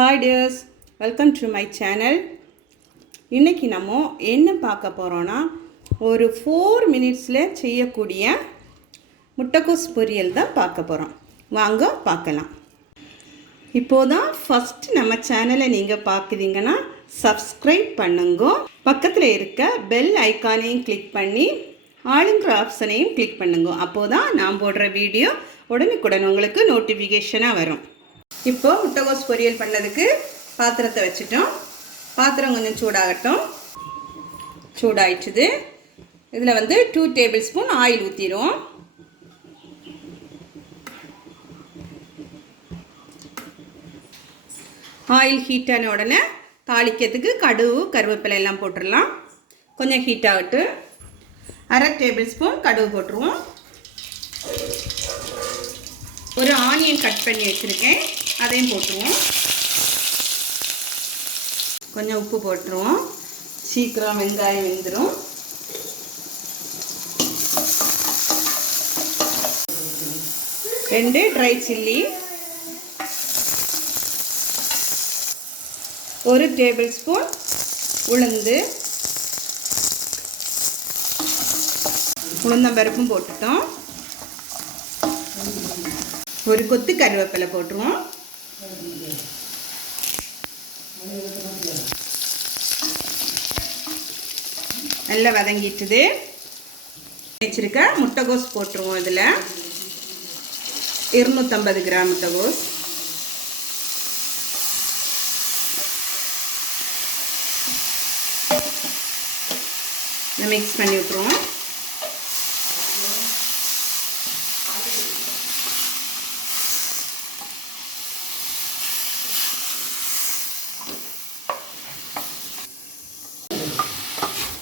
Hi dears, welcome to my channel. இன்னைக்கு நம்ம என்ன பார்க்க போறோம்னா ஒரு 4 minutesல செய்யக்கூடிய முட்டைக்கோஸ் பொரியல் தான் பார்க்க போறோம். வாங்க பார்க்கலாம். இப்போதான் ஃபர்ஸ்ட் நம்ம சேனலை நீங்க பார்க்குறீங்கன்னா subscribe பண்ணுங்க. பக்கத்துல இருக்க பெல் ஐகானையும் கிளிக் பண்ணி ஆளுங்கிற ஆப்ஷனையும் கிளிக் பண்ணுங்க. அப்போதான் நான் போடுற வீடியோ உடனுக்குடன் உங்களுக்கு நோட்டிஃபிகேஷனா வரும். இப்போ முட்டைக்கோஸ் பொரியல் பண்ணதுக்கு பாத்திரத்தை வச்சிட்டோம். பாத்திரம் கொஞ்சம் சூடாகட்டும். சூடாயிடுச்சு. இதில் 2 டேபிள் ஸ்பூன் ஆயில் ஊற்றிடுவோம். ஆயில் ஹீட் ஆன உடனே தாளிக்கிறதுக்கு கடுகு கருவேப்பிலை எல்லாம் போட்டுடலாம். கொஞ்சம் ஹீட் ஆகட்டு. 1/2 டேபிள் ஸ்பூன் கடுகு போட்டுருவோம். ஒரு ஆனியன் கட் பண்ணி வச்சுருக்கேன், அதையும் போட்டுருவோம். கொஞ்சம் உப்பு போட்டுருவோம். சீக்கிரம் வெங்காயம் வெந்துடும். ரெண்டு ட்ரை சில்லி, 1 டேபிள் ஸ்பூன் உளுந்தம்பருப்பும் போட்டுட்டோம். ஒரு கொத்து கருவேப்பிலை போட்டுருவோம். நல்லா வதங்கிட்டுது. வச்சிருக்க முட்டைக்கோஸ் போட்டுருவோம். இதில் 250 கிராம் முட்டைக்கோஸ். மிக்ஸ் பண்ணி விட்டுருவோம்.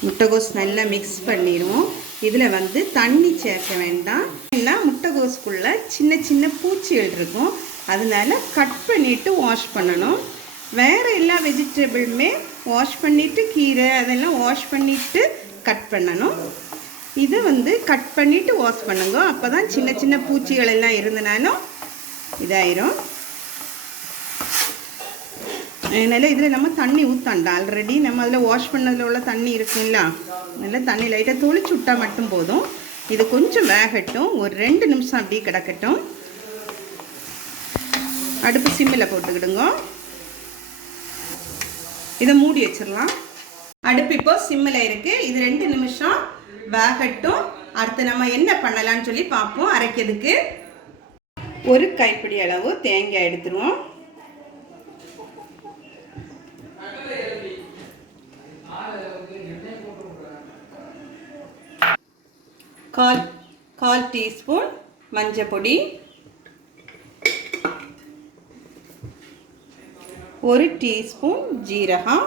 முட்டைக்கோஸ் நல்லா மிக்ஸ் பண்ணிடுவோம். இதில் தண்ணி சேர்க்க வேண்டாம். ஏன்னா முட்டைக்கோஸ்க்குள்ளே சின்ன சின்ன பூச்சிகள் இருக்கும், அதனால கட் பண்ணிவிட்டு வாஷ் பண்ணணும். வேறு எல்லா வெஜிடபிளுமே வாஷ் பண்ணிவிட்டு, கீரை அதெல்லாம் வாஷ் பண்ணிவிட்டு கட் பண்ணணும். இது கட் பண்ணிவிட்டு வாஷ் பண்ணுங்க. அப்போ தான் சின்ன சின்ன பூச்சிகள் எல்லாம் இருந்தனாலும் இதாயிரும். அதனால் இதில் நம்ம தண்ணி ஊற்றாண்டா. ஆல்ரெடி நம்ம அதில் வாஷ் பண்ணதில் உள்ள தண்ணி இருக்குங்களா, அதனால் தண்ணி லைட்டாக தொளிச்சு விட்டால் மட்டும் போதும். இது கொஞ்சம் வேகட்டும். ஒரு 2 நிமிஷம் அப்படியே கிடக்கட்டும். அடுப்பு சிம்மில் போட்டுக்கிடுங்க. இதை மூடி வச்சிடலாம். அடுப்பு இப்போ சிம்மில் இருக்குது. இது 2 நிமிஷம் வேகட்டும். அடுத்து நம்ம என்ன பண்ணலான்னு சொல்லி பார்ப்போம். அரைக்கிறதுக்கு ஒரு கைப்பிடி அளவு தேங்காய் எடுத்துருவோம். கால் டீஸ்பூன் மஞ்சள் பொடி, 1 டீஸ்பூன் ஜீரகம்,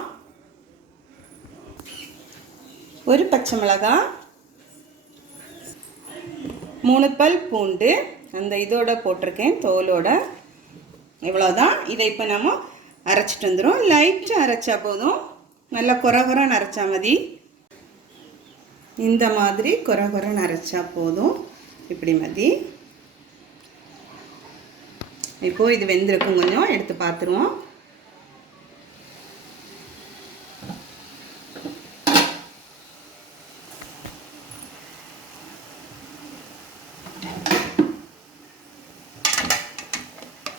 1 பச்சை மிளகாய், 3 பல் பூண்டு. அந்த இதோட போட்டிருக்கேன், தோலோட. இவ்வளோதான். இதை இப்போ நம்ம அரைச்சிட்டு வந்துடும். லைட்டாக அரைச்சா போதும். நல்லா குறகுறன்னு அரைச்சா மதி. இந்த மாதிரி குறகுறன்னு அரைச்சா போதும். இப்படி மதி. இப்போது இது வெந்திருக்கும். கொஞ்சம் எடுத்து பார்த்துருவோம்.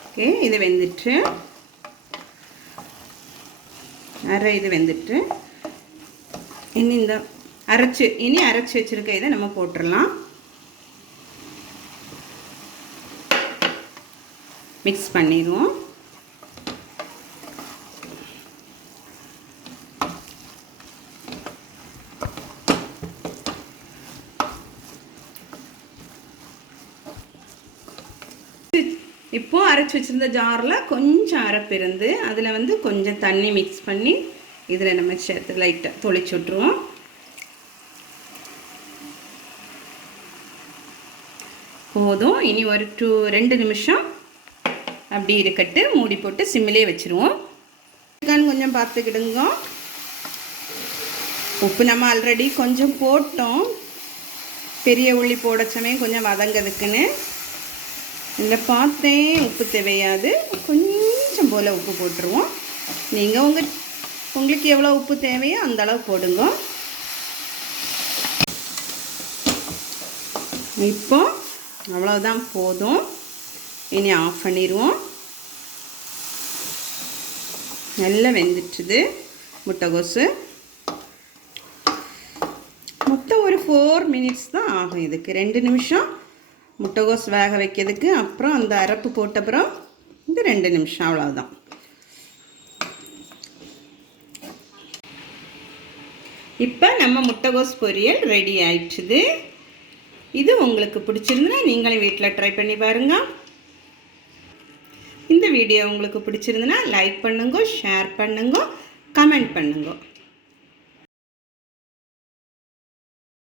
ஓகே, இது வெந்துட்டு இது வெந்துட்டு இனி அரைச்சி வச்சிருக்க இதை நம்ம போட்டுடலாம். மிக்ஸ் பண்ணிடுவோம். இப்போ அரைச்சி வச்சிருந்த ஜாரில் கொஞ்சம் அரைப்பு இருந்து அதில் கொஞ்சம் தண்ணி மிக்ஸ் பண்ணி இதில் நம்ம சேர்த்து லைட்டாக தொளிச்சு விட்ருவோம். போதும். இனி ஒரு 2 நிமிஷம் அப்படி இருக்கட்டு. மூடி போட்டு சிம்மிலே வச்சுருவோம். கொஞ்சம் பார்த்துக்கிடுங்க. உப்பு நம்ம ஆல்ரெடி கொஞ்சம் போட்டோம். பெரிய உள்ளி போட சமயம் கொஞ்சம் வதங்கிறதுக்குன்னு இதில் பார்த்தேன் உப்பு தேவையாது, கொஞ்சம் போல் உப்பு போட்டுருவோம். நீங்கள் உங்களுக்கு எவ்வளோ உப்பு தேவையோ அந்த அளவு போடுங்க. இப்போ அவ்வளோதான் போதும். இனி ஆஃப் பண்ணிடுவோம். நல்லா வெந்துட்டுது முட்டைகோஸு. மொத்தம் ஒரு 4 மினிட்ஸ் தான் ஆகும். இதுக்கு 2 நிமிஷம் முட்டைகோஸ் வேக வைக்கிறதுக்கு, அப்புறம் அந்த அரப்பு போட்டப்புறம் இது 2 நிமிஷம், அவ்வளோதான். இப்போ நம்ம முட்டைகோஸ் பொரியல் ரெடி ஆயிடுச்சுது. இது உங்களுக்கு பிடிச்சிருந்தா நீங்களும் வீட்டில் ட்ரை பண்ணி பாருங்கள். இந்த வீடியோ உங்களுக்கு பிடிச்சிருந்தனா லைக் பண்ணுங்க, ஷேர் பண்ணுங்க, கமெண்ட் பண்ணுங்க.